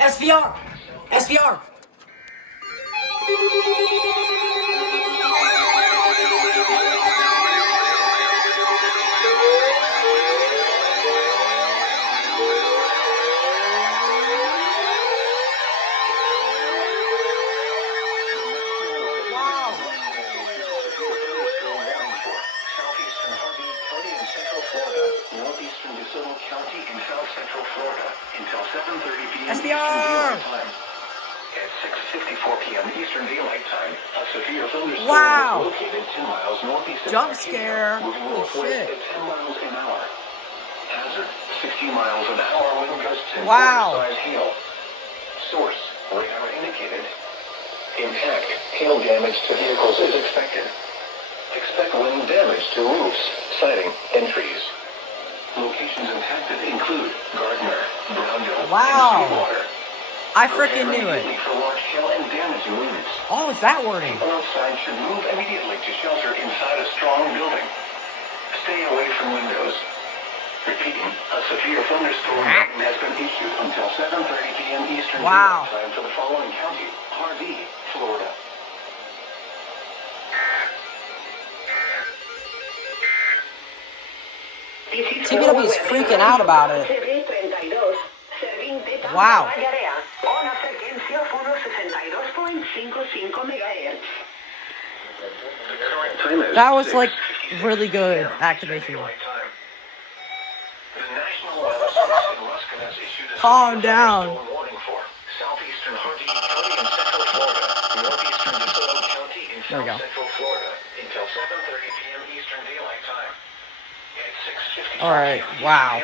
SVR! SVR! County in South Central Florida until 7:30 p.m. SVR! At 6:54 p.m. Eastern Daylight Time, a severe thunderstorm Wow! was located 10 miles northeast of Jump Arcadia, scare! moving Holy northwest shit! at 10 miles an hour. Hazard: 60 miles an hour wind gusts and Wow! size hail. Source: radar indicated. Impact: hail damage to vehicles is expected. Expect wind damage to roofs, siding, and trees. Locations impacted include Gardner, Brownville, Wow. and Sweetwater. I freaking knew it. For large hail and damaging winds. Oh, is that wording? People outside should move immediately to shelter inside a strong building. Stay away from windows. Repeating, a severe thunderstorm warning has been issued until 7:30 p.m. Eastern Wow. Daylight Time for the following county: Harvey, Florida. TBW is freaking out about it. Wow. That was like really good activation. Calm down. There we go. Alright, wow.